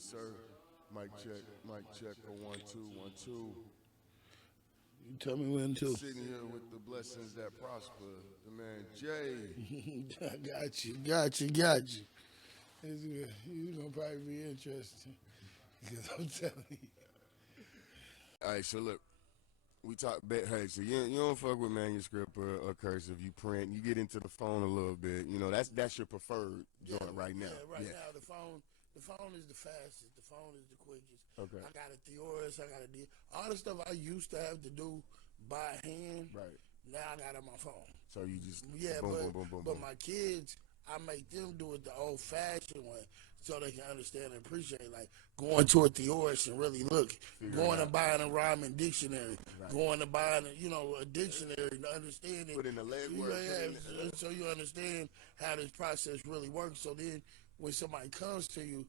Yes, sir. Mic check for 1 2 1 2. You tell me when to. Sitting here with the blessings that prosper. The man Jay. I got you. You're gonna probably be interested because I'm telling you. All right, so look, we talk. Hey, so you don't fuck with manuscript or cursive. You print. You get into the phone a little bit. You know that's your preferred joint right now. Yeah, right now the phone is the fastest. The phone is the quickest. Okay. I got a thesaurus. I got a all the stuff I used to have to do by hand. Right. Now I got it on my phone. So you just Boom, boom. but my kids, I make them do it the old-fashioned way, so they can understand and appreciate. Like going to a thesaurus and really look, going and buying a rhyming dictionary, going and buying a dictionary to understand it. Put in the legwork. So you understand how this process really works. So then, when somebody comes to you,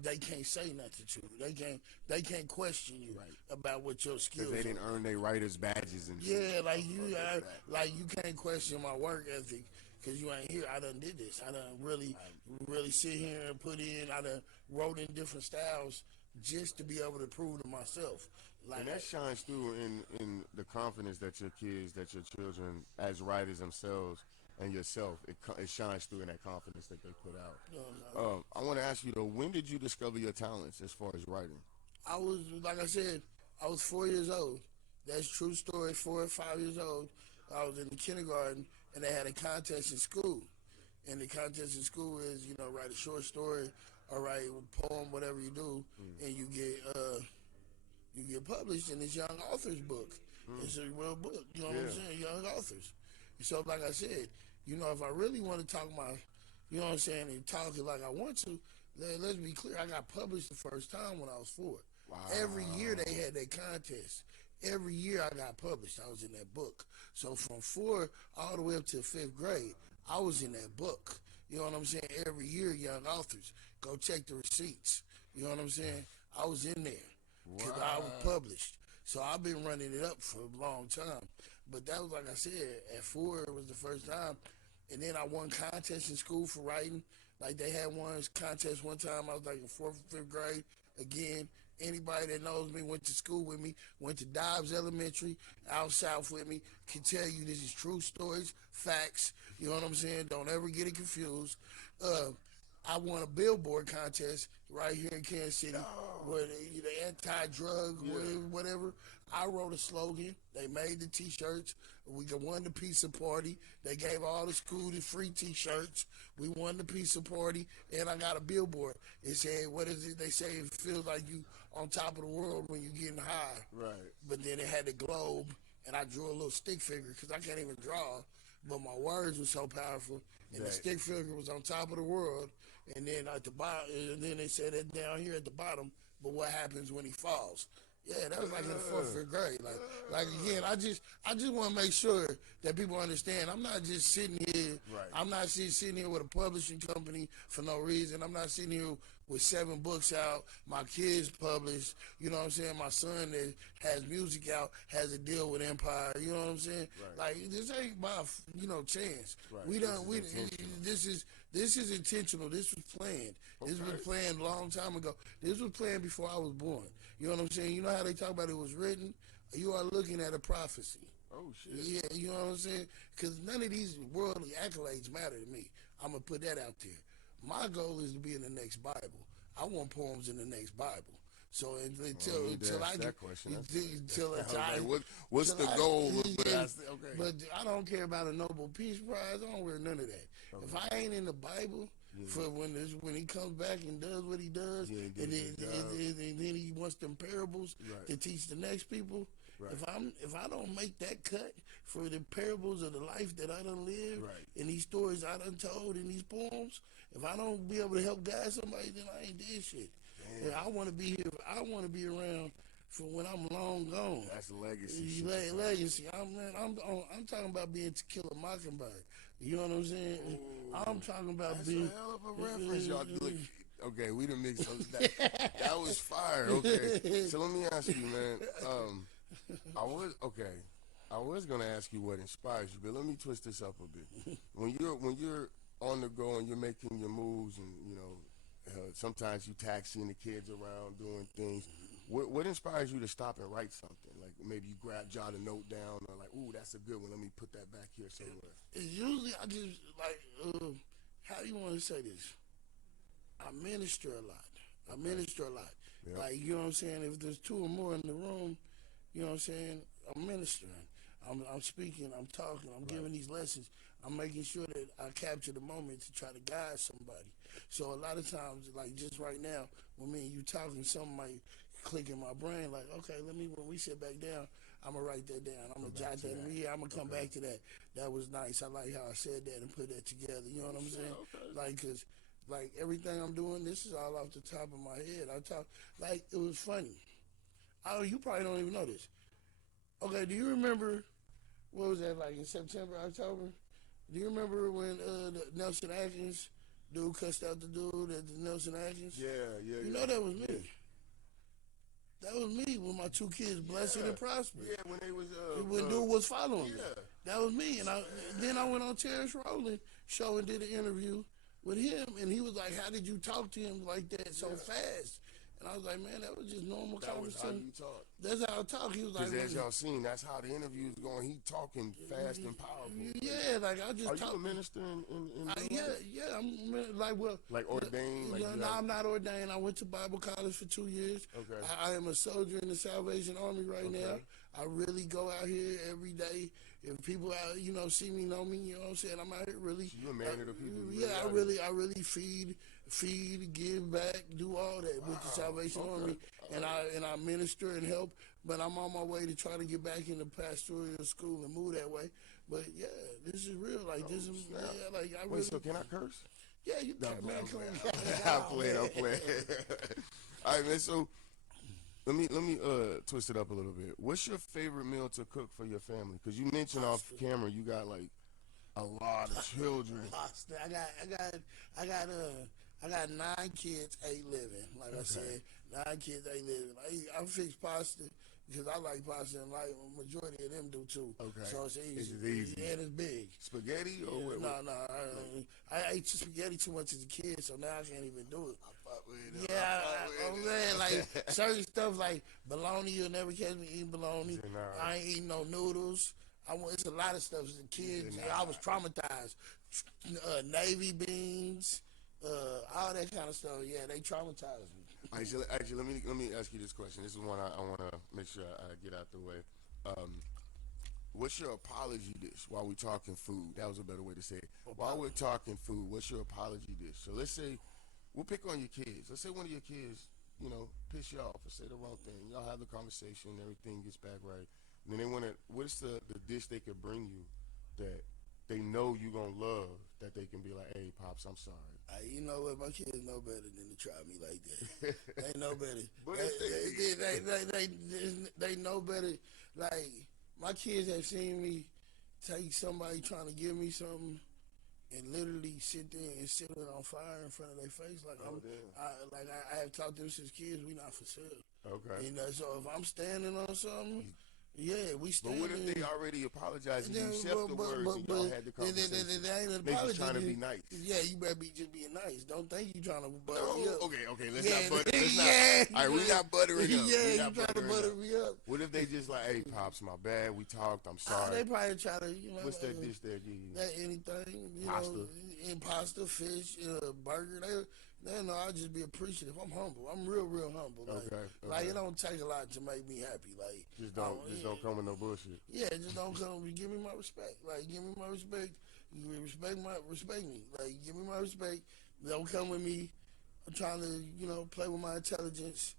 they can't say nothing to you. They can't question you about what your skills. Because they didn't earn their writers badges and shit. Yeah, like you can't question my work ethic because you ain't here. I done did this. I done really sit here and put in. I done wrote in different styles just to be able to prove to myself. Like, and that shines through in the confidence that your kids, that your children, as writers themselves, and yourself, it shines through in that confidence that they put out. I want to ask you though, when did you discover your talents as far as writing? I was, like I said, I was 4 years old. That's true story. 4 or 5 years old. I was in the kindergarten, and they had a contest in school. And the contest in school is, write a short story or write a poem, whatever you do, and you get published in this young author's book. It's a real book. You know what I'm saying? Young authors. So, like I said, if I really want to talk and talk it like I want to, let's be clear. I got published the first time when I was 4. Wow. Every year they had that contest. Every year I got published. I was in that book. So from 4 all the way up to 5th grade, I was in that book. You know what I'm saying? Every year, young authors, go check the receipts. You know what I'm saying? I was in there because I was published. So I've been running it up for a long time. But that was, like I said, at 4 it was the first time. And then I won contests in school for writing. Like they had one contest one time. I was like in 4th or 5th grade. Again, anybody that knows me, went to school with me, went to Dobbs Elementary, out south with me, can tell you this is true stories, facts. You know what I'm saying? Don't ever get it confused. I won a billboard contest right here in Kansas City, where the anti-drug, whatever. I wrote a slogan. They made the T-shirts. We won the pizza party. They gave all the school the free T-shirts. We won the pizza party, and I got a billboard. It said, "What is it?" They say it feels like you on top of the world when you're getting high. Right. But then it had the globe, and I drew a little stick figure because I can't even draw. But my words were so powerful, and the stick figure was on top of the world. And then at the bottom, and then they said it down here at the bottom. But what happens when he falls? Yeah, that was like in the 4th, 5th grade. Like again, I just want to make sure that people understand. I'm not just sitting here. Right. I'm not sitting here with a publishing company for no reason. I'm not sitting here with 7 books out. My kids published. You know what I'm saying? My son that has music out has a deal with Empire. You know what I'm saying? Right. Like this ain't by chance. Right. This is intentional. This was planned. This was planned a long time ago. This was planned before I was born. You know what I'm saying? You know how they talk about it was written? You are looking at a prophecy. Oh, shit. Yeah, you know what I'm saying? Because none of these worldly accolades matter to me. I'm going to put that out there. My goal is to be in the next Bible. I want poems in the next Bible. So until I get what's the goal? But I don't care about a Nobel Peace Prize. I don't wear none of that. Okay. If I ain't in the Bible for when he comes back and does what he does, and then he wants them parables to teach the next people. Right. If I don't make that cut for the parables of the life that I done lived and these stories I done told in these poems, if I don't be able to help guide somebody, then I ain't did shit. And I want to be here. I want to be around for when I'm long gone. That's legacy. Legacy. I'm talking about being To Kill a Mockingbird. You know what I'm saying? Ooh, I'm talking about that's being. That's a hell of a reference, y'all. Look, okay, we done mixed that was fire. Okay, so let me ask you, man. I was gonna ask you what inspires you, but let me twist this up a bit. When you're on the go and you're making your moves and Sometimes you taxiing the kids around doing things. What inspires you to stop and write something? Like maybe you jot a note down or like, ooh, that's a good one. Let me put that back here somewhere. It's usually I just like how you want to say this? I minister a lot. I minister a lot. Yep. Like, you know what I'm saying? If there's two or more in the room, you know what I'm saying? I'm ministering. I'm speaking. I'm talking. I'm giving these lessons. I'm making sure that I capture the moment to try to guide somebody. So a lot of times, like just right now, when me and you talking, something might click in my brain. Like, okay, when we sit back down, I'm gonna write that down. I'm gonna jot that in here. I'm gonna come back to that. That was nice. I like how I said that and put that together. You know what I'm saying? Like, cause like everything I'm doing, this is all off the top of my head. I talk like it was funny. You probably don't even know this. Okay, do you remember what was that like in September, October? Do you remember when the Nelson Atkins dude cussed out the dude at the Nelson Atkins? Yeah. You know that was me. That was me with my two kids, blessed and prosperous. Yeah, when they was when dude was following me. yeah. That was me. And then I went on Terrence Rowland show and did an interview with him, and he was like, "How did you talk to him like that so fast?" And I was like, "Man, that was just normal conversation." Was how you talk. That's how I talk. He was like, Because as y'all seen, that's how the interview's going. He talking fast and powerful. "Yeah, like I just." Are you a minister Yeah. I'm like like ordained? Like no, I'm not ordained. I went to Bible college for 2 years. Okay. I am a soldier in the Salvation Army right now. I really go out here every day. If people out, see me, know me, you know what I'm saying? I'm out here really. So you a man of the people. I really feed, give back, do all that with the Salvation Army, and I minister and help. But I'm on my way to try to get back into pastoral school and move that way. But yeah, this is real. Like this is like I really. Wait, so can I curse? Yeah, you can. I'm playing. All right, man. So let me twist it up a little bit. What's your favorite meal to cook for your family? Because you mentioned off camera you got like a lot of children. Pasta. I got 9 kids, 8 living. Like I said, 9 kids, 8 living. I fix pasta because I like pasta, and like a majority of them do too. Okay. So it's easy. It's easy. And it's big. Spaghetti or what? No. I ate spaghetti too much as a kid, so now I can't even do it. I'm saying like certain stuff like bologna. You'll never catch me eating bologna. I ain't eating no noodles. It's a lot of stuff as a kid. I was traumatized. Navy beans, all that kind of stuff. Yeah, they traumatized me. Actually, let me ask you this question. This is one I want to make sure I get out the way. What's your apology dish while we're talking food? That was a better way to say it. While we're talking food, what's your apology dish? So let's say, we'll pick on your kids. Let's say one of your kids, piss you off or say the wrong thing. Y'all have the conversation, everything gets back right. And then they what's the dish they could bring you that they know you gonna love, that they can be like, hey, Pops, I'm sorry. You know what? My kids know better than to try me like that. They know better. But they know better. Like, my kids have seen me take somebody trying to give me something and literally sit there and set it on fire in front of their face. Like, I have taught them since kids, we not for sale. Okay. So if I'm standing on something, yeah, we stand. But what if they already apologized and you accept the words and y'all had the conversation? They just trying to be nice. Yeah, you better be just being nice. Don't think you trying to butter me up. Okay, let's not butter. All right, we not buttering up. Yeah, you trying to butter me up. What if they just like, hey, Pops, my bad, we talked, I'm sorry. They probably try to, What's that dish there? Anything, pasta, fish, burger. They know I'll just be appreciative. I'm humble. I'm real humble. Like it don't take a lot to make me happy. Like just don't come with no bullshit. Yeah, just don't come. Give me my respect. Like give me my respect. You respect me. Like give me my respect. Don't come with me. I'm trying to play with my intelligence.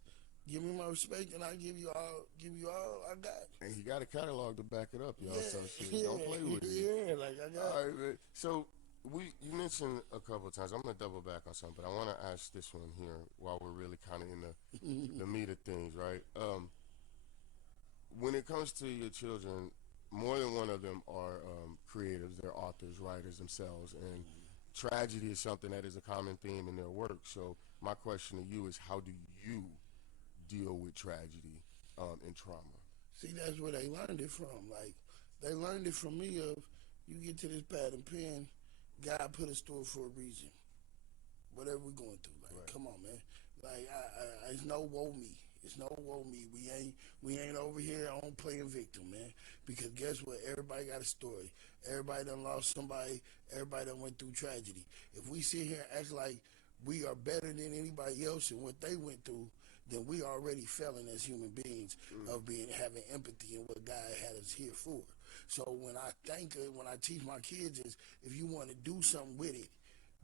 Give me my respect, and I give you all I got. And you got a catalog to back it up, y'all. Yeah. So shit, don't play with it. Yeah, like I got. All right, man. So. You mentioned a couple of times. I'm gonna double back on something, but I want to ask this one here while we're really kind of in the meat of things, right? When it comes to your children, more than one of them are creatives. They're authors, writers themselves, and tragedy is something that is a common theme in their work. So my question to you is, how do you deal with tragedy and trauma? See, that's where they learned it from. Like they learned it from me. Of you get to this pad and pen. God put us through it for a reason. Whatever we're going through, like come on, man. Like, it's no woe me. It's no woe me. We ain't over here on playing victim, man. Because guess what? Everybody got a story. Everybody done lost somebody. Everybody done went through tragedy. If we sit here and act like we are better than anybody else and what they went through, then we already failing as human beings of having empathy and what God had us here for. So when I teach my kids is, if you want to do something with it,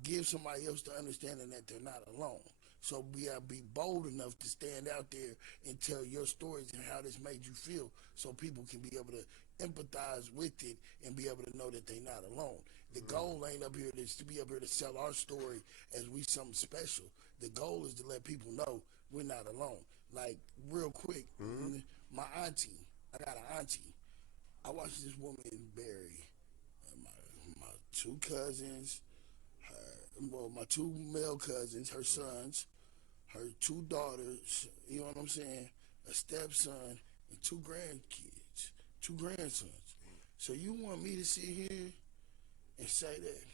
give somebody else the understanding that they're not alone. So be bold enough to stand out there and tell your stories and how this made you feel, so people can be able to empathize with it and be able to know that they're not alone. The goal ain't up here to be up here to sell our story as we something special. The goal is to let people know we're not alone. Like, real quick, my auntie, I got an auntie. I watched this woman bury my two cousins, my two male cousins, her sons, her two daughters, you know what I'm saying, a stepson, and two grandkids, two grandsons. So you want me to sit here and say that?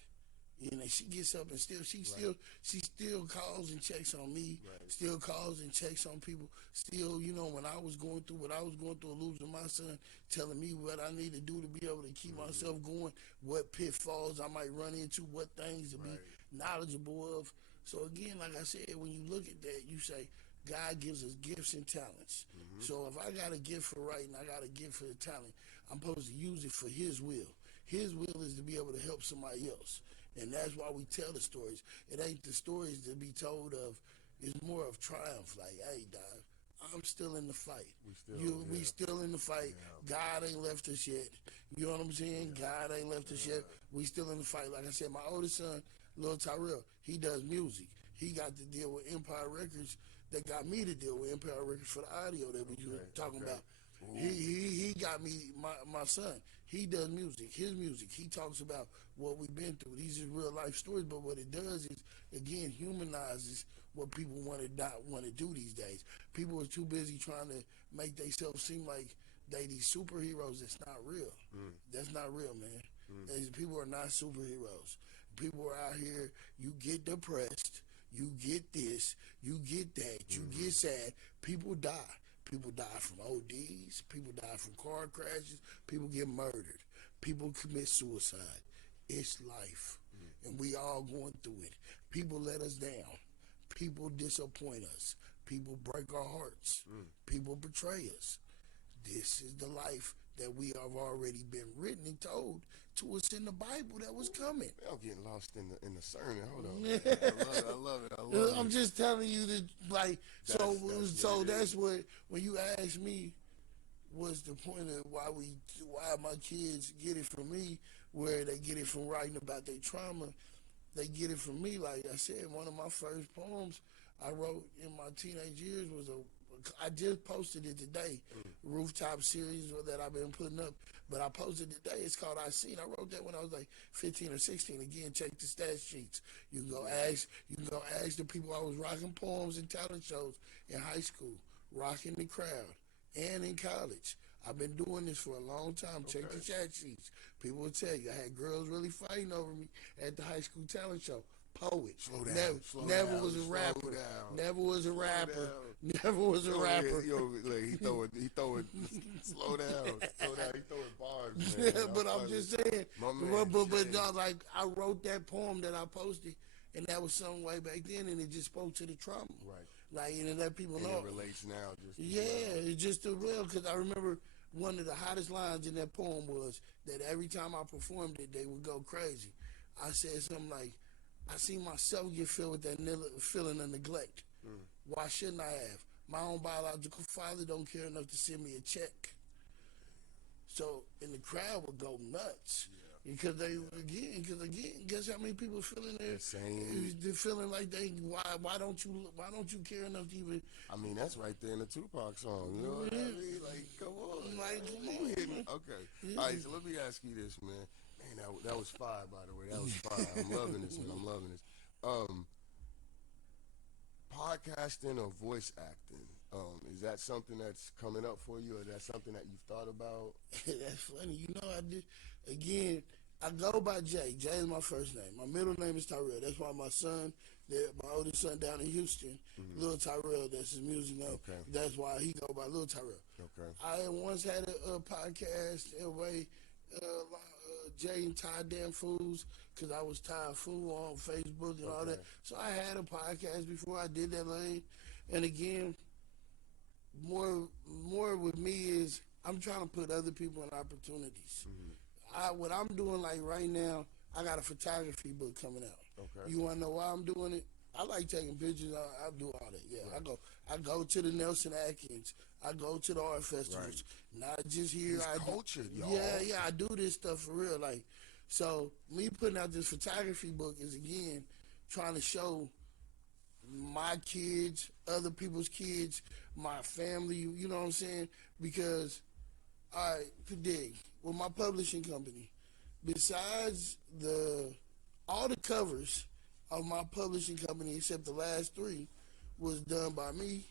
You know, she gets up and she still calls and checks on me, still calls and checks on people. Still, you know, when I was going through what I was going through, losing my son, telling me what I need to do to be able to keep myself going, what pitfalls I might run into, what things to be knowledgeable of. So again, like I said, when you look at that, you say, God gives us gifts and talents. So if I got a gift for writing, I got a gift for the talent, I'm supposed to use it for His will. His will is to be able to help somebody else. And that's why we tell the stories. It ain't the stories to be told of. It's more of triumph. Like, hey, dog, I'm still in the fight. We still in the fight. Yeah. God ain't left us yet. You know what I'm saying? Yeah. God ain't left us yet. We still in the fight. Like I said, my oldest son, little Tyrell, he does music. He got to deal with Empire Records. That got me to deal with Empire Records for the audio that we were talking about. He got me, my son, he does music, his music. He talks about what we've been through. These are real life stories, but what it does is, again, humanizes what people not want to do these days. People are too busy trying to make themselves seem like they these superheroes. That's not real. That's not real, man. People are not superheroes. People are out here, you get depressed, you get this, you get that, you get sad. People die. People die from ODs. People die from car crashes. People get murdered. People commit suicide. It's life. And we all going through it. People let us down. People disappoint us. People break our hearts. People betray us. This is the life that we have already been written and told to us in the Bible that was coming. I'm getting lost in the sermon. Hold on. I love it. I'm just telling you that, like, that's what, when you ask me, what's the point of why my kids get it from me, where they get it from writing about their trauma, they get it from me. Like I said, one of my first poems I wrote in my teenage years was I just posted it today, rooftop series that I've been putting up, but I posted it today. It's called I Seen. I wrote that when I was like 15 or 16. Again, check the stat sheets. You can go ask the people. I was rocking poems and talent shows in high school, rocking the crowd, and in college. I've been doing this for a long time. Check the chat sheets. People will tell you I had girls really fighting over me at the high school talent show. Poet. Never was a rapper. Never was a rapper. Never was a rapper. He throw it. Slow down. He throw it bars. Man. Yeah, but I'm just saying. But no, like, I wrote that poem that I posted, and that was some way back then, and it just spoke to the trauma. Right. Like, and let people know. It relates now. It's just the real. Because I remember one of the hottest lines in that poem was that every time I performed it, they would go crazy. I said something like, I see myself get filled with that feeling of neglect. Why shouldn't I have? My own biological father don't care enough to send me a check. So, and the crowd would go nuts. Because again, guess how many people feeling there? They're feeling like why don't you care enough to even? I mean, that's right there in the Tupac song. You know what I mean? Like, come on. Like, come on. Okay. Yeah. All right, so let me ask you this, man. Man, that was fire, by the way. That was fire. I'm loving this, man. I'm loving this. Podcasting or voice acting, is that something that's coming up for you, or that's something that you've thought about? That's funny. You know, I did. Again, I go by Jay. Jay is my first name. My middle name is Tyrell. That's why my son My oldest son down in Houston, Lil Tyrell, that's his music name. Okay. That's why he go by Lil Tyrell. Okay. I once had a podcast, Jay and Ty Damn Fools, because I was Ty Fool on Facebook and all that. So I had a podcast before I did that lane. And again, more with me is I'm trying to put other people in opportunities. What I'm doing like right now, I got a photography book coming out. Okay. You want to know why I'm doing it? I like taking pictures. I do all that. Yeah, right. I go to the Nelson Atkins. I go to the art festivals. Right. Not just here. It's cultured, y'all. Yeah. I do this stuff for real. Like, so me putting out this photography book is again trying to show my kids, other people's kids, my family. You know what I'm saying? Because, all right, today with my publishing company, besides all the covers of my publishing company, except the last 3, was done by me.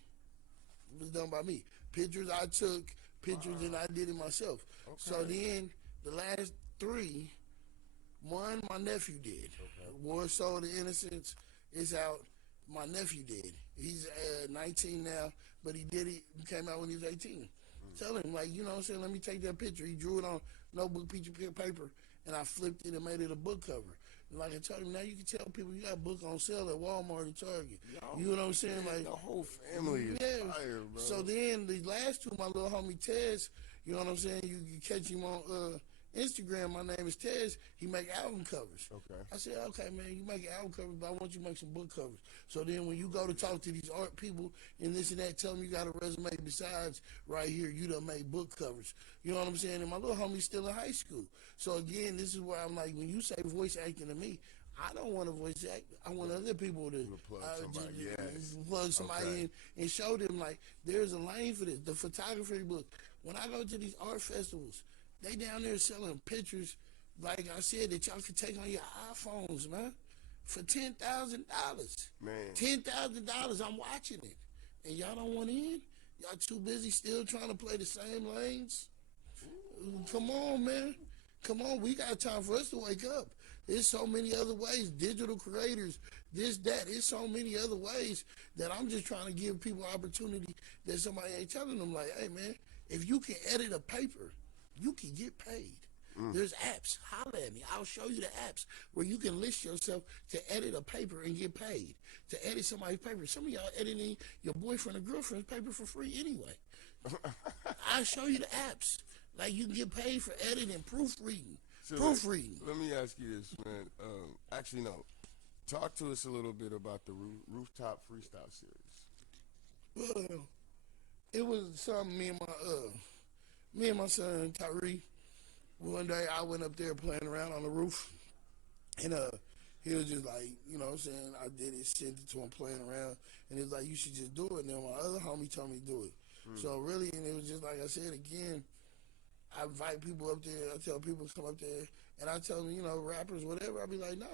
Pictures I took, pictures that I did it myself. Okay. So then the last 3, one my nephew did. Okay. One Soul to Innocence is out. My nephew did. He's 19 now, but he came out when he was 18. Tell him, like, you know what I'm saying, let me take that picture. He drew it on notebook, piece of paper, and I flipped it and made it a book cover. And like I told him, now you can tell people you got a book on sale at Walmart and Target. You know what I'm saying? Man, like the whole family is fire, bro. So then the last 2, my little homie Tez, you know what I'm saying? You can catch him on Instagram. My name is Tez. He make album covers. Okay. I said, okay, man, you make album covers, but I want you to make some book covers. So then when you go to talk to these art people and this and that, tell them you got a resume besides right here, you done made book covers. You know what I'm saying? And my little homie's still in high school. So again, this is where I'm like, when you say voice acting to me, I don't want to voice act. I want other people to plug somebody in and show them, like, there's a lane for this. The photography book. When I go to these art festivals, they down there selling pictures, like I said, that y'all can take on your iPhones, man, for $10,000. Man. $10,000, I'm watching it. And y'all don't want in? Y'all too busy still trying to play the same lanes? Come on, man. Come on, we got time for us to wake up. There's so many other ways, digital creators, this, that. There's so many other ways that I'm just trying to give people opportunity that somebody ain't telling them, like, hey, man, if you can edit a paper, you can get paid. There's apps. Holla at me. I'll show you the apps where you can list yourself to edit a paper and get paid. To edit somebody's paper. Some of y'all editing your boyfriend or girlfriend's paper for free anyway. I'll show you the apps. Like, you can get paid for editing, proofreading. So proofreading. Let me ask you this, man. Actually, no. Talk to us a little bit about the Rooftop Freestyle series. Well, it was something me and my son Tyrell. One day I went up there playing around on the roof, and he was just like, you know what I'm saying, I did it, sent it to him playing around, and he was like, you should just do it. And then my other homie told me to do it. So really, and it was just like I said again, I invite people up there, I tell people to come up there, and I tell them, you know, rappers, whatever, I'll be like, nah,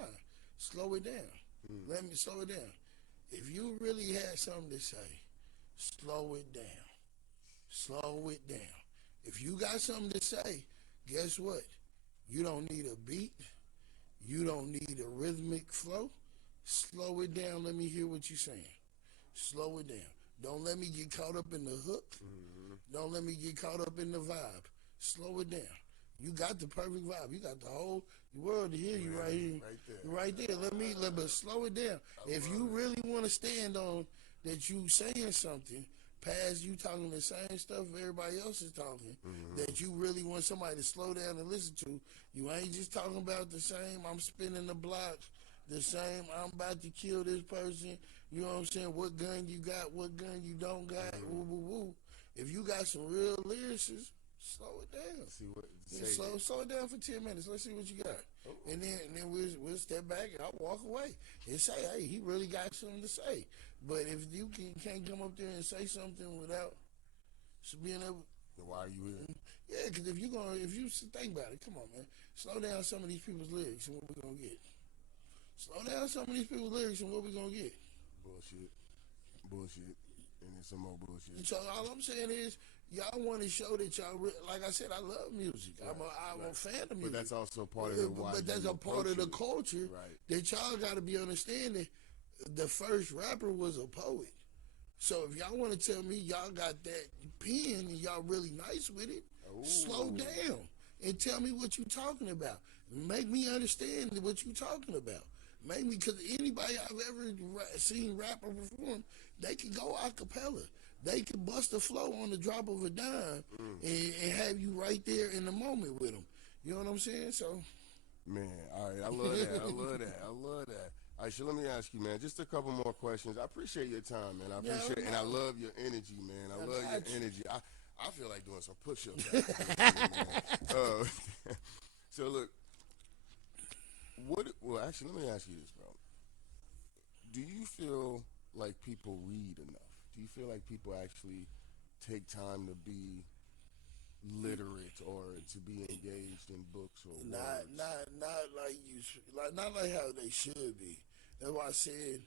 slow it down. Let me slow it down. If you really had something to say, slow it down. Slow it down. If you got something to say, guess what? You don't need a beat. You don't need a rhythmic flow. Slow it down. Let me hear what you're saying. Slow it down. Don't let me get caught up in the hook. Don't let me get caught up in the vibe. Slow it down. You got the perfect vibe. You got the whole world to hear you right here. Right there. But slow it down. If you really want to stand on that you saying something, past you talking the same stuff everybody else is talking, that you really want somebody to slow down and listen to, you ain't just talking about the same, I'm spinning the block, the same, I'm about to kill this person, you know what I'm saying, what gun you got, what gun you don't got, woo, woo, woo. If you got some real lyricists, slow it down. Slow it down for 10 minutes. Let's see what you got. And then we'll step back and I'll walk away and say, hey, he really got something to say. But if you can't come up there and say something without being able, then why are you here? Yeah, because if you think about it, come on, man, slow down some of these people's lyrics and what we're gonna get. Slow down some of these people's lyrics and what we're gonna get. Bullshit, and then some more bullshit. And so all I'm saying is, y'all want to show that y'all, like I said, I love music. Right, I'm a fan of music. But that's also part of the But that's a part of the culture that y'all got to be understanding. the first rapper was a poet. So if y'all want to tell me y'all got that pen and y'all really nice with it, slow down and tell me what you talking about. Make me understand what you talking about. Make me, because anybody I've ever seen rap or perform, they can go a cappella. They can bust a flow on the drop of a dime and have you right there in the moment with them. You know what I'm saying? So, Man, all right, I love that. I love that. I love that. All right, so let me ask you, man, just a couple more questions. I appreciate your time, man. I appreciate it, and I love your energy, man. I love your energy. I feel like doing some push-ups after this, man. So look, well, actually, let me ask you this, bro. Do you feel like people read enough? Do you feel like people actually take time to be literate or to be engaged in books or words? not like not like how they should be. That's why I said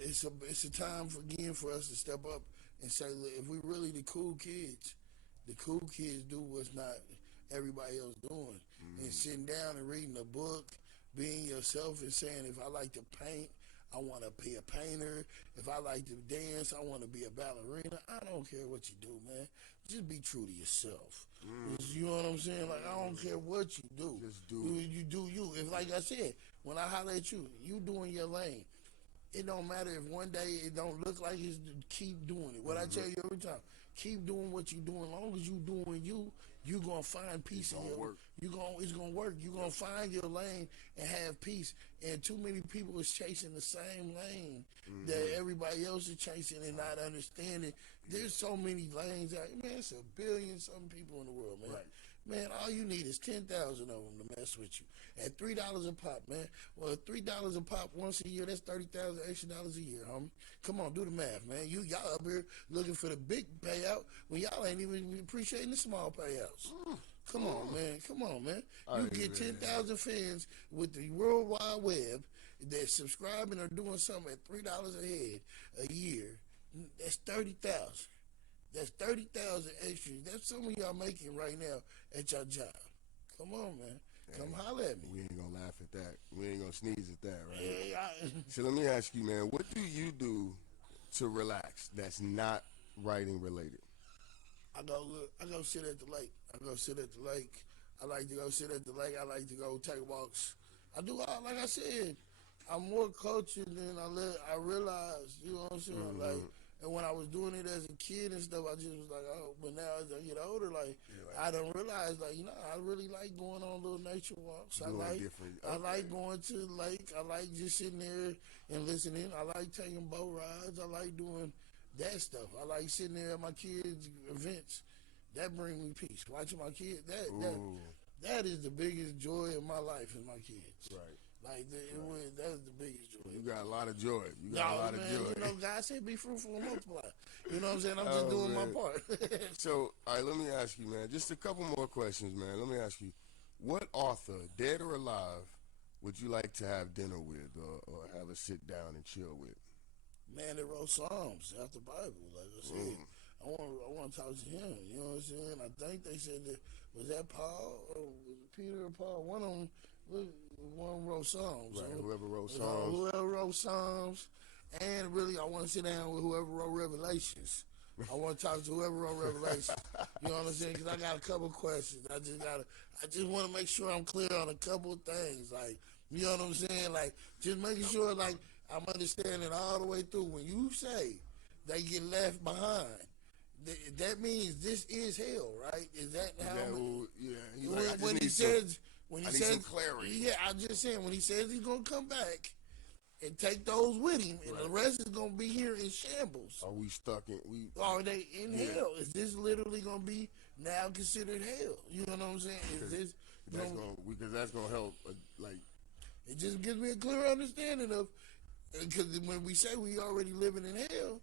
it's a time for us to step up and say, look, if we really the cool kids do what's not everybody else doing, and sitting down and reading a book, being yourself, and saying, if I like to paint, I want to be a painter. If I like to dance, I want to be a ballerina. I don't care what you do, man. Just be true to yourself. You know what I'm saying? Like, I don't care what you do. Just do You do you. If, like I said, when I holler at you, you doing your lane. It don't matter if one day it don't look like it's, keep doing it. What I tell you every time, keep doing what you doing. As long as you doing you gonna find peace in your work. It's gonna work. You gonna find your lane and have peace. And too many people is chasing the same lane that everybody else is chasing and not understanding. There's so many lanes out. Man, it's a billion some people in the world, man. Right. Man, all you need is 10,000 of them to mess with you at $3 a pop, man. Well, $3 a pop once a year, that's 30,000 extra dollars a year, homie. Come on, do the math, man. Y'all up here looking for the big payout when y'all ain't even appreciating the small payouts. Come on, man. Come on, man. You get 10,000 fans with the World Wide Web that subscribing or doing something at $3 a head a year. That's 30,000. That's 30,000 extra. That's some of y'all making right now at your job. Come on, man. Come holler at me. We ain't gonna laugh at that. We ain't gonna sneeze at that, right? Yeah, So let me ask you, man, what do you do to relax that's not writing related? I go sit at the lake. I go sit at the lake. I like to go sit at the lake. I like to go take walks. I do all, like I said, I'm more cultured than I realized, you know what I'm saying? Like, and when I was doing it as a kid and stuff, I just was like, oh, but now as I get older, like, I don't realize, like, you know, I really like going on little nature walks. I like going to the lake. I like just sitting there and listening. I like taking boat rides. I like doing that stuff. I like sitting there at my kids' events. That brings me peace. Watching my kids, that is the biggest joy of my life is my kids. Right. Like, that's the biggest joy. You got a lot of joy. You got a lot of joy. You know, God said be fruitful and multiply. You know what I'm saying? I'm just doing my part. So, all right, let me ask you, man, just a couple more questions, man. Let me ask you, what author, dead or alive, would you like to have dinner with or have a sit down and chill with? Man that wrote Psalms after the Bible, like I said. I want to talk to him. You know what I'm saying? I think they said was that Paul or was it Peter or Paul? One of them wrote Psalms. Right, so, whoever wrote Psalms. Whoever wrote Psalms, and really I want to sit down with whoever wrote Revelations. I want to talk to whoever wrote Revelations. You know what I'm saying? Because I got a couple questions. I just want to make sure I'm clear on a couple of things. Like, you know what I'm saying? Like, just making sure, like, I'm understanding all the way through. When you say they get left behind, that means this is hell, right? Is that how? Yeah. When he says some clarity. Yeah, I'm just saying when he says he's gonna come back and take those with him, and the rest is gonna be here in shambles. Are we stuck in? Are they in hell? Is this literally gonna be now considered hell? You know what I'm saying? Is this because that's gonna help? It just gives me a clear understanding of, because when we say we already living in hell.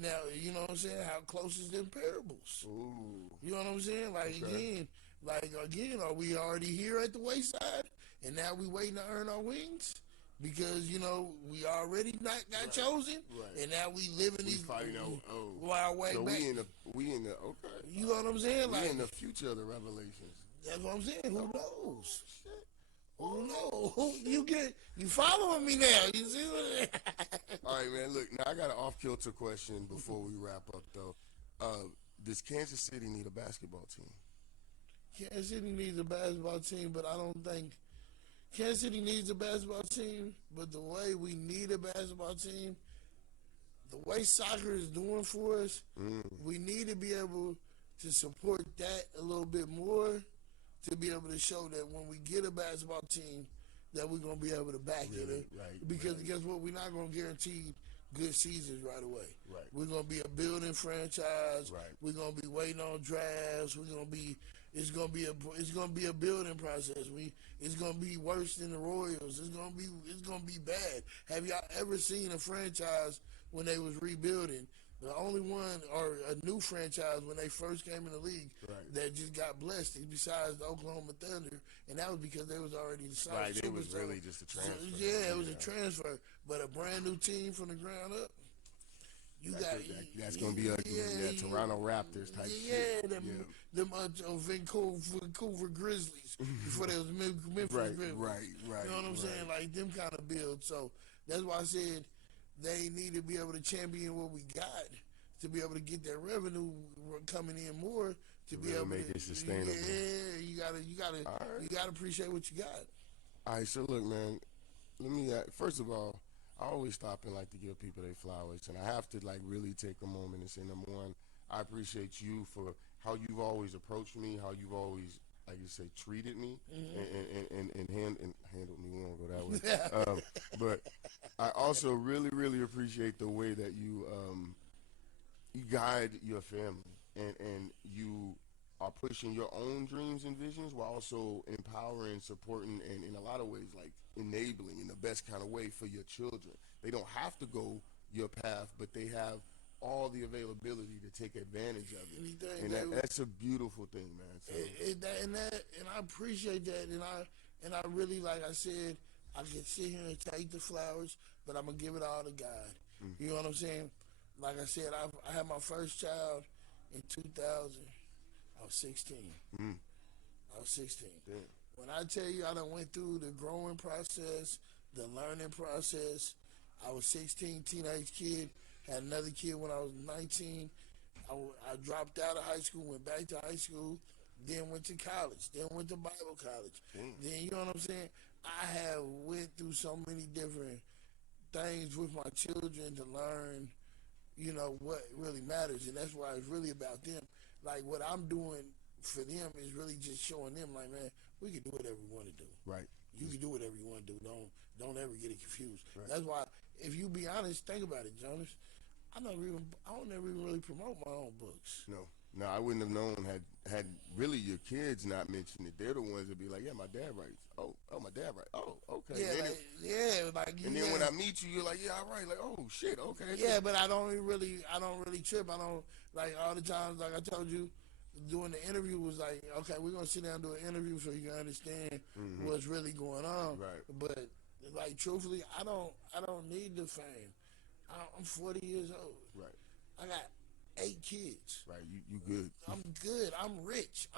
Now, you know what I'm saying? How close is them parables? Ooh. You know what I'm saying? Again, are we already here at the wayside? And now we waiting to earn our wings? Because, you know, we already not got chosen? Right. And now we living these... Our way so back. we in the, okay. You know what I'm saying? We in the future of the revelations. That's what I'm saying. Who knows? Shit. No, you following me now? You see what? All right, man. Look, now I got an off-kilter question before we wrap up, though. Does Kansas City need a basketball team? Kansas City needs a basketball team, but I don't think Kansas City needs a basketball team. But the way we need a basketball team, the way soccer is doing for us, we need to be able to support that a little bit more to be able to show that when we get a basketball team, that we're going to be able to back it. Because guess what? We're not going to guarantee good seasons right away. Right. We're going to be a building franchise. Right. We're going to be waiting on drafts. It's going to be a building process. It's going to be worse than the Royals. It's going to be bad. Have y'all ever seen a franchise when they was rebuilding? The only one, or a new franchise when they first came in the league that just got blessed is besides the Oklahoma Thunder, and that was because they was already the South. Right, it was really just a transfer. It was a transfer, but a brand new team from the ground up. That's going to be a Toronto Raptors type shit. Them Vancouver Grizzlies before they was Memphis Grizzlies. Right. You know what I'm saying? Like them kind of builds. So that's why I said they need to be able to champion what we got to be able to get that revenue coming in more to be able to make it sustainable. Yeah, you gotta appreciate what you got. All right, so look, man. Let me first of all, I always stop and like to give people their flowers, and I have to like really take a moment and say, number one, I appreciate you for how you've always approached me, how you've always, like you say, treated me and handled me. We won't go that way. But I also really, really appreciate the way that you guide your family and you are pushing your own dreams and visions while also empowering, supporting, and in a lot of ways, like enabling in the best kind of way for your children. They don't have to go your path, but they have all the availability to take advantage of it. And that's a beautiful thing, man. So. And I appreciate that, and I really, like I said, I can sit here and take the flowers, but I'm gonna give it all to God. You know what I'm saying? Like I said, I had my first child in 2000. I was 16. I was 16. Damn. When I tell you I done went through the growing process, the learning process, I was 16, teenage kid, had another kid when I was 19. I dropped out of high school, went back to high school, then went to college, then went to Bible college. Then, you know what I'm saying? I have went through so many different things with my children to learn, you know, what really matters. And that's why it's really about them. Like, what I'm doing for them is really just showing them, like, man, we can do whatever we want to do. Right. You can do whatever you want to do. Don't ever get it confused. Right. That's why, if you be honest, think about it, Jonas. I don't never even really promote my own books. No, I wouldn't have known had really your kids not mentioned it. They're the ones that be like, yeah, my dad writes. Oh, my dad writes. Oh, okay. And then when I meet you, you're like, yeah, all right. Like, oh shit, okay. Yeah, but I don't really trip. I don't, like, all the times, like I told you, doing the interview was like, okay, we're gonna sit down and do an interview so you can understand what's really going on. Right. But like, truthfully, I don't need the fame. I'm 40 years old. Right. I got 8 kids. Right. You good. I'm good. I'm rich.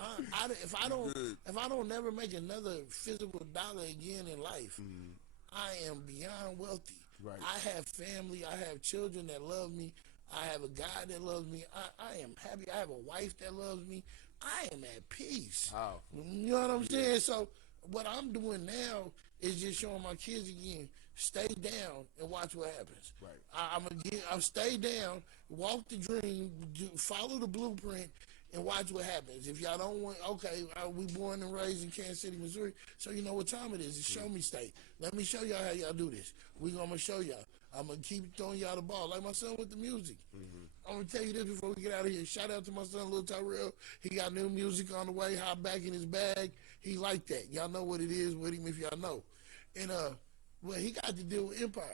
If I don't never make another physical dollar again in life, I am beyond wealthy. Right. I have family. I have children that love me. I have a guy that loves me. I am happy. I have a wife that loves me. I am at peace. Wow. You know what I'm saying? So what I'm doing now is just showing my kids again, stay down and watch what happens. Right. I'm stay down, walk the dream, follow the blueprint, and watch what happens. If y'all don't want, okay, we born and raised in Kansas City, Missouri, so you know what time it is. It's show me state. Let me show y'all how y'all do this. We're going to show y'all. I'm going to keep throwing y'all the ball, like my son with the music. I'm going to tell you this before we get out of here. Shout out to my son, little Tyrell. He got new music on the way, hot back in his bag. He like that. Y'all know what it is with him if y'all know. And, well, he got to deal with Empire.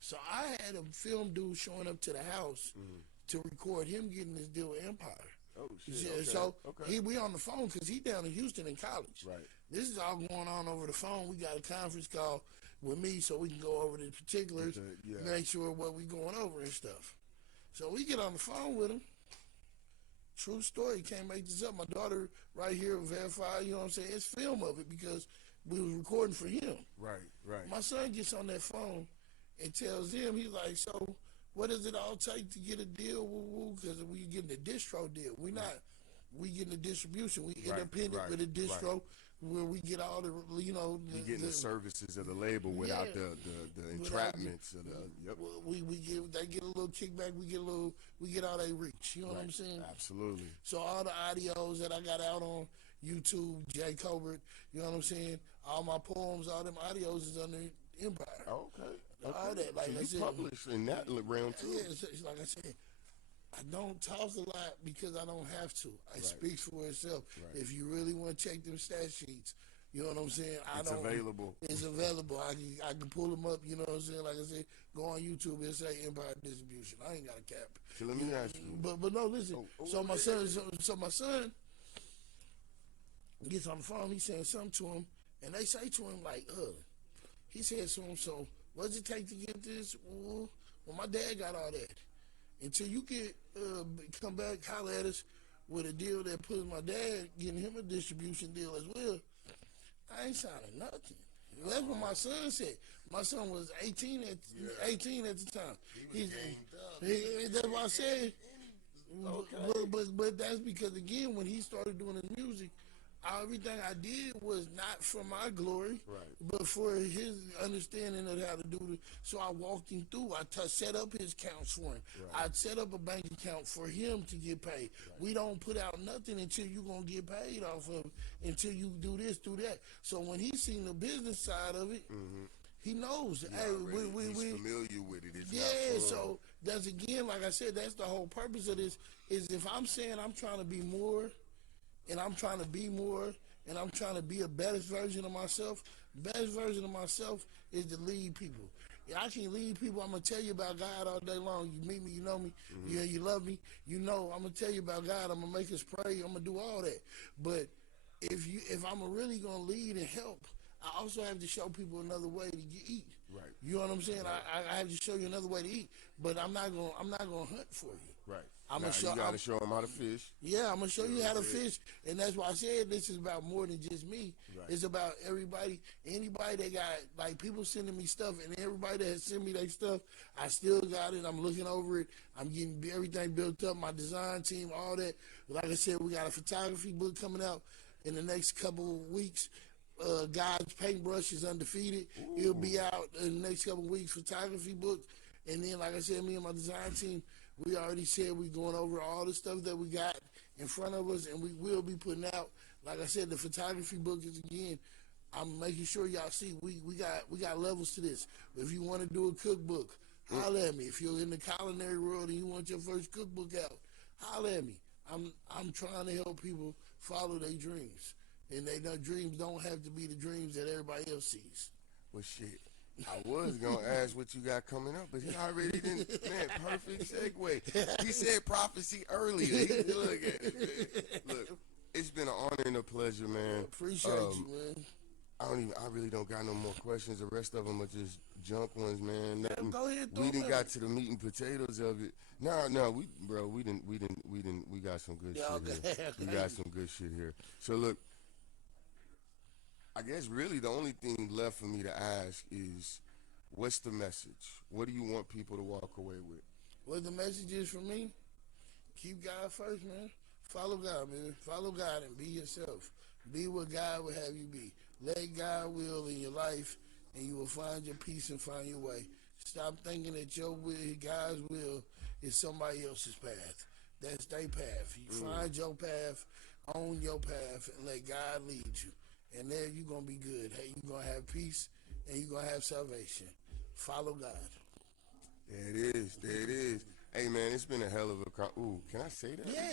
So I had a film dude showing up to the house to record him getting this deal with Empire. Oh, shit. Yeah, okay. so okay. we on the phone because he down in Houston in college. Right. This is all going on over the phone. We got a conference call with me so we can go over the particulars, make sure what we going over and stuff. So we get on the phone with him. True story, can't make this up. My daughter right here verify, you know what I'm saying? It's film of it because we was recording for him. Right. My son gets on that phone and tells him, he's like, so what does it all take to get a deal? Because we getting a distro deal. We getting a distribution. We independent with a distro where we get all the, you know. You getting the services of the label without the entrapments of the. Yep. They get a little kickback. We get all they reach. You know what I'm saying? Absolutely. So all the audios that I got out on YouTube, Jay Colbert, you know what I'm saying? All my poems, all them audios is under Empire. Okay. All that, like so I said, publish in that realm too. Yeah, it's like I said, I don't talk a lot because I don't have to. It speaks for itself. Right. If you really want to check them stat sheets, you know what I'm saying? It's available. It's available. I can pull them up. You know what I'm saying? Like I said, go on YouTube and say Empire Distribution. I ain't got a cap. So let me ask you. But no, listen. So my son gets on the phone. He saying something to him, and they say to him like, he said to him, so what does it take to get this? Well, my dad got all that. Until you get come back, holler at us with a deal that puts my dad, getting him a distribution deal as well, I ain't signing nothing. That's what my son said. My son was 18 at the time. That's what I said. Okay. But that's because, again, when he started doing his music, everything I did was not for my glory, but for his understanding of how to do it. So I walked him through. I set up his accounts for him. I set up a bank account for him to get paid. We don't put out nothing until you're going to get paid off of it, until you do this, do that. So when he's seen the business side of it, he knows. Hey, he's familiar with it. It's so that's, again, like I said, that's the whole purpose of this, is if I'm saying I'm trying to be more, and I'm trying to be more, and I'm trying to be a better version of myself. Best version of myself is to lead people. I can lead people. I'm going to tell you about God all day long. You meet me, you know me. You love me. You know, I'm going to tell you about God. I'm going to make us pray. I'm going to do all that. But if I'm really going to lead and help, I also have to show people another way to eat. Right. You know what I'm saying? I have to show you another way to eat. But I'm not going to hunt for you. Right. You got to show them how to fish. Yeah, I'm going to show you how to fish. And that's why I said this is about more than just me. Right. It's about everybody, anybody that got, like, people sending me stuff, and everybody that has sent me their stuff, I still got it. I'm looking over it. I'm getting everything built up, my design team, all that. Like I said, we got a photography book coming out in the next couple of weeks. God's Paintbrush is undefeated. Ooh. It'll be out in the next couple of weeks, photography book. And then, like I said, me and my design team, we already said we're going over all the stuff that we got in front of us, and we will be putting out, like I said, the photography book is, again, I'm making sure y'all see we got levels to this. If you want to do a cookbook, holler at me. If you're in the culinary world and you want your first cookbook out, holler at me. I'm trying to help people follow their dreams. And their dreams don't have to be the dreams that everybody else sees. Well, shit. I was going to ask what you got coming up, but he already didn't. Man, perfect segue. He said prophecy earlier. Look, it's been an honor and a pleasure, man. Appreciate you, man. I really don't got no more questions. The rest of them are just junk ones, man. Yeah, go ahead. We didn't got to the meat and potatoes of it. No, we got some good shit here. We got some good shit here. So look, I guess really the only thing left for me to ask is, what's the message? What do you want people to walk away with? What the message is for me? Keep God first, man. Follow God, man. Follow God and be yourself. Be what God would have you be. Let God will in your life, and you will find your peace and find your way. Stop thinking that your will, God's will, is somebody else's path. That's their path. You find your path, own your path, and let God lead you. And there you're going to be good. Hey, you're going to have peace, and you're going to have salvation. Follow God. There it is. There it is. Hey, man, it's been a hell of a ooh, can I say that? Yeah.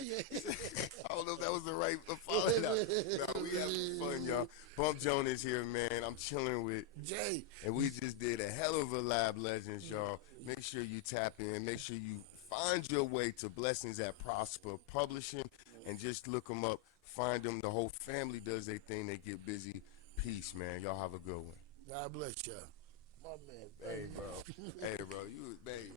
I don't know if that was the right follow. No, we having fun, y'all. Bump Jonas here, man. I'm chilling with Jay. And we just did a hell of a Lab Legends, y'all. Make sure you tap in. Make sure you find your way to Blessings at Prosper Publishing, and just look them up. Find them. The whole family does their thing. They get busy. Peace, man. Y'all have a good one. God bless y'all. My man, baby. Hey, bro. You, baby.